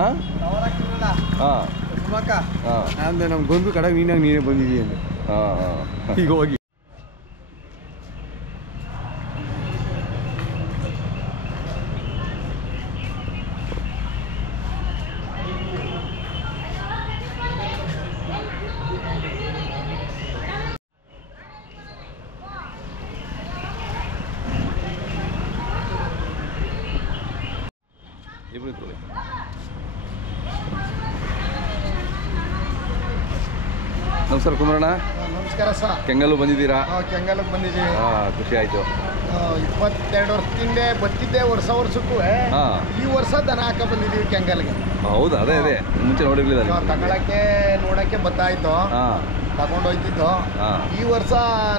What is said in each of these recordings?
ಹಾಂ ಹಾಂ ಅಂದ್ರೆ ನಮ್ಗೆ ಗೊಂಬೆ ಕಡೆಗೆ ನೀನೇ ಬಂದಿದ್ದೀಯ ಅಂತ. ಹಾಂ ಈಗ ಹೋಗಿ ಇಬ್ರು ಇದ್ಕೊಳ್ಳಿ. ನಮಸ್ಕಾರ ಕುಮಾರಣ್ಣ. ನಮಸ್ಕಾರ ಸರ್. ಕೆಂಗಲ್ಲು ಬಂದಿದ್ದೀರಾ? ಕೆಂಗಲ್ಗೆ ಬಂದಿದ್ದೀವಿ. ಖುಷಿ ಆಯಿತು. 22 ವರ್ಷದಿಂದ ಬರ್ತಿದ್ದೆ ವರ್ಷಕ್ಕೂ. ಈ ವರ್ಷ ದನ ಹಾಕ ಬಂದಿದ್ದೀವಿ ಕೆಂಗಲ್ಗೆ. ಹೌದಾ? ಅದೇ ಮುಂಚೆ ನೋಡಿರ್ಲಿಲ್ಲ. ತಗೊಳಕ್ಕೆ ನೋಡಕ್ಕೆ ಬರ್ತಾಯಿತ್ತು, ತಗೊಂಡೋಯ್ತಿದ್ದು. ಈ ವರ್ಷ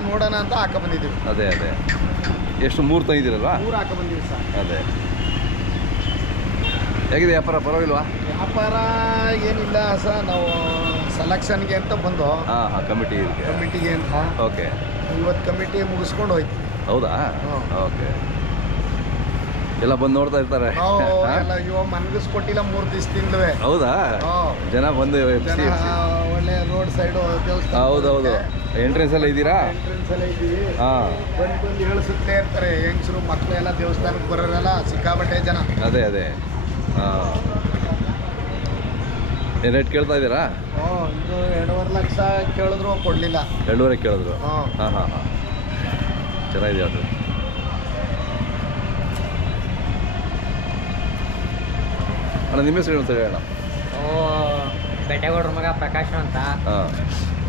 ನೋಡೋಣ ಅಂತ ಹಾಕ ಬಂದಿದ್ದೀವಿ. ಅದೇ ಎಷ್ಟು 3 ತಂದಿದ್ದೀರಲ್ವಾ? 3 ಹಾಕ ಬಂದಿದ್ದೀವಿ ಸರ್. ಅದೇ ಹೇಗಿದೆ ವ್ಯಾಪಾರ? ಪರವಾಗಿಲ್ವಾ? ವ್ಯಾಪಾರ ಏನಿಲ್ಲ ಸರ್, ನಾವು ಸೆಲೆಕ್ಷನ್ಗೆ ಅಂತ ಬಂದು. ಕಮಿಟಿಗೆ ಅಂತ. ಓಕೆ. ಇವತ್ತು ಕಮಿಟಿ ಮುಗಿಸ್ಕೊಂಡು ಹೋಯ್ತು. ಹೌದಾ? ಓಕೆ. ಎಲ್ಲ ಬಂದು ನೋಡ್ತಾ ಇರ್ತಾರೆ. ಎಲ್ಲ ಇವಾಗ ಮನಗಿಸ್ಕೊಟ್ಟಿಲ್ಲ 3 ದಿವಸದಿಂದಲೇ. ಹೌದಾ? ಜನ ಬಂದು ಒಳ್ಳೆ ರೋಡ್ ಸೈಡು ದೇವಸ್ಥಾನ. ಹೌದೌದು. ಎಂಟ್ರೆನ್ಸ್ ಎಲ್ಲ ಇದ್ದೀರಾ? ಎಂಟ್ರೆನ್ಸ್ ಎಲ್ಲ ಇದ್ದೀವಿ. ಬಂದು ಹೇಳಿಸುತ್ತಲೇ ಇರ್ತಾರೆ ಹೆಂಗಸರು ಮಕ್ಕಳು ಎಲ್ಲ ದೇವಸ್ಥಾನಕ್ಕೆ ಬರೋರೆಲ್ಲ ಸಿಕ್ಕಾಬಟ್ಟೆ ಜನ. ಅದೇ ರೇಟ್ ಕೇಳ್ತಾ ಇದ್ದೀರಾ? ಇದು 2.5 ಲಕ್ಷ ಕೇಳಿದ್ರು ಕೊಡಲಿಲ್ಲ. 2.5 ಕೇಳಿದ್ರು. ಹಾಂ ಚೆನ್ನಾಗಿದೆ ಅದು. ಅಣ್ಣ ನಿಮ್ಮ ಹೆಸರು ಏನು ಸರಿ ಅಣ್ಣ? ಬೆಟ್ಟೆಗೌಡ್ರ ಮಗ ಪ್ರಕಾಶ್ ಅಂತ.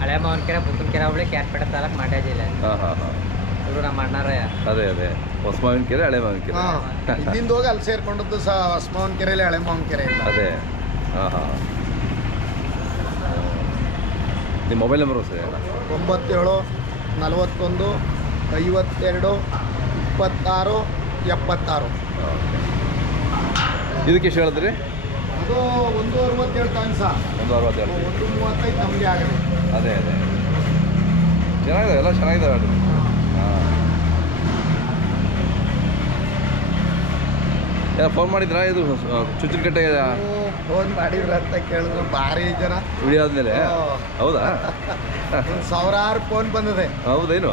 ಹಳೆ ಮಾವನಕೆರೆ ಬುಕ್ಕನಕೆರೆ ಹೋಬಳಿ ಕ್ಯಾರ್ಪೇಟೆ ತಾಲೂಕು ಮಂಡ್ಯ ಜಿಲ್ಲೆ. ಇವರು ನಮ್ಮ ಅಣ್ಣಾರಯ್ಯ. ಅದೇ ಹೊಸ ಮಾವಿನಕೆರೆ ಹಳೆ ಮಾವಿನಕೆರೆ. ಇಲ್ಲಿಂದ ಹೋಗಿ ಅಲ್ಲಿ ಸೇರ್ಕೊಂಡದ್ದು ಹೊಸ ಮಾವಿನಕೆರೆಯಲ್ಲಿ ಹಳೆ ಮಾವಿನಕೆರೆ. ಅದೇ ನಿಮ್ಮ ಮೊಬೈಲ್ ನಂಬರು ಸರಿ ಅಣ್ಣ? 97 41 52 26 76. ಇದಕ್ಕೆ ಎಷ್ಟು ಹೇಳಿದ್ರಿ? ಅದು 1.60 ಹೇಳ್ತಾನೆ ಸರ್. 1.60. 1.35 ನಮಗೆ ಆಗಲಿ. ಅದೇ ಚೆನ್ನಾಗಿದೆ, ಎಲ್ಲ ಚೆನ್ನಾಗಿದ್ದಾವೆ ಅದು. ಫೋನ್ ಮಾಡಿದ್ರಾ? ಇದು ಚುಚ್ಚುಕಟ್ಟೆ ಫೋನ್ ಮಾಡಿದ್ರ ಅಂತ ಕೇಳಿದ್ರು ಭಾರಿ ಜನ ವಿಡಿಯೋ ಆದ್ಮೇಲೆ. ಹೌದಾ? ಸಾವಿರಾರು ಫೋನ್ ಬಂದಿದೆ. ಹೌದೇನು?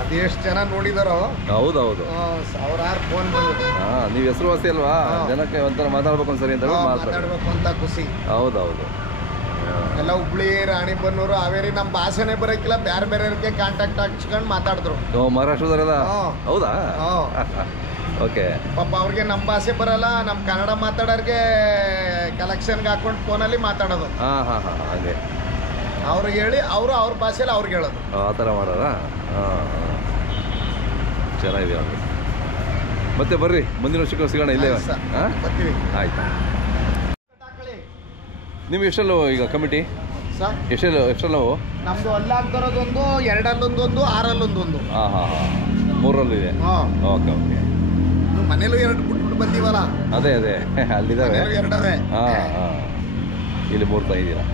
ಅದೆಷ್ಟು ಜನ ನೋಡಿದಾರೋ. ಹೌದೌದು, ಸಾವಿರಾರು ಫೋನ್ ಬಂದಿದೆ. ನೀವು ಹೆಸರುವಾಸಿ ಅಲ್ವಾ, ಜನಕ್ಕೆ ಒಂಥರ ಮಾತಾಡ್ಬೇಕು ಅನ್ಸರಿ ಅಂತ ಮಾತಾಡ್ಬೇಕು ಅಂತ ಖುಷಿ. ಹೌದೌದು. ಎಲ್ಲ ಹುಬ್ಳಿ, ರಾಣಿಬೆನ್ನೂರು, ಹಾವೇರಿ ನಮ್ಮ ಭಾಷೆನೇ ಬರೋಕ್ಕಿಲ್ಲ, ಬೇರೆ ಕಾಂಟ್ಯಾಕ್ಟ್ ಹಾಕ್ಸ್ಕೊಂಡು ಮಾತಾಡಿದ್ರು. ಮಹಾರಾಷ್ಟ್ರದವರೆಲ್ಲ? ಹೌದಾ? ಓಕೆ. ಪಾಪ ಅವ್ರಿಗೆ ನಮ್ಮ ಭಾಷೆ ಬರಲ್ಲ, ನಮ್ಮ ಕನ್ನಡ ಮಾತಾಡೋರಿಗೆ ಕಲೆಕ್ಷನ್ಗೆ ಹಾಕೊಂಡು ಫೋನಲ್ಲಿ ಮಾತಾಡೋದು. ಹಾಗೆ ಅವ್ರಿಗೆ ಹೇಳಿ ಅವರು ಅವ್ರ ಭಾಷೆಯಲ್ಲಿ ಅವ್ರಿಗೆ ಹೇಳೋದು. ಆ ಥರ ಮಾಡೋದ? ಚೆನ್ನಾಗಿದೆ ಅದು. ಮತ್ತೆ ಬರ್ರಿ, ಮುಂದಿನ ವರ್ಷಕ್ಕೆ ಸಿಗೋಣ ಇಲ್ಲೇ. ಬರ್ತೀವಿ. ಆಯ್ತು. ನಿಮ್ಗೆ ಎಷ್ಟಲ್ಲೋ ಈಗ ಕಮಿಟಿ? ಸರ್ ಎಷ್ಟಲ್ಲೋ? ನಮ್ದು ಅಲ್ಲಾಗ್ದರೋದೊಂದು, 2 6 3 ಇದೆ. ಓಕೆ. ಮನೇಲೂ 2 ಬಿಟ್ಬಿಟ್ಟು ಬಂದೀವಲ್ಲ. ಅದೇ ಅಲ್ಲಿದ್ದಾವೆ. 2 ಇಲ್ಲಿ 3 ತಂದಿದ್ದೀರಾ?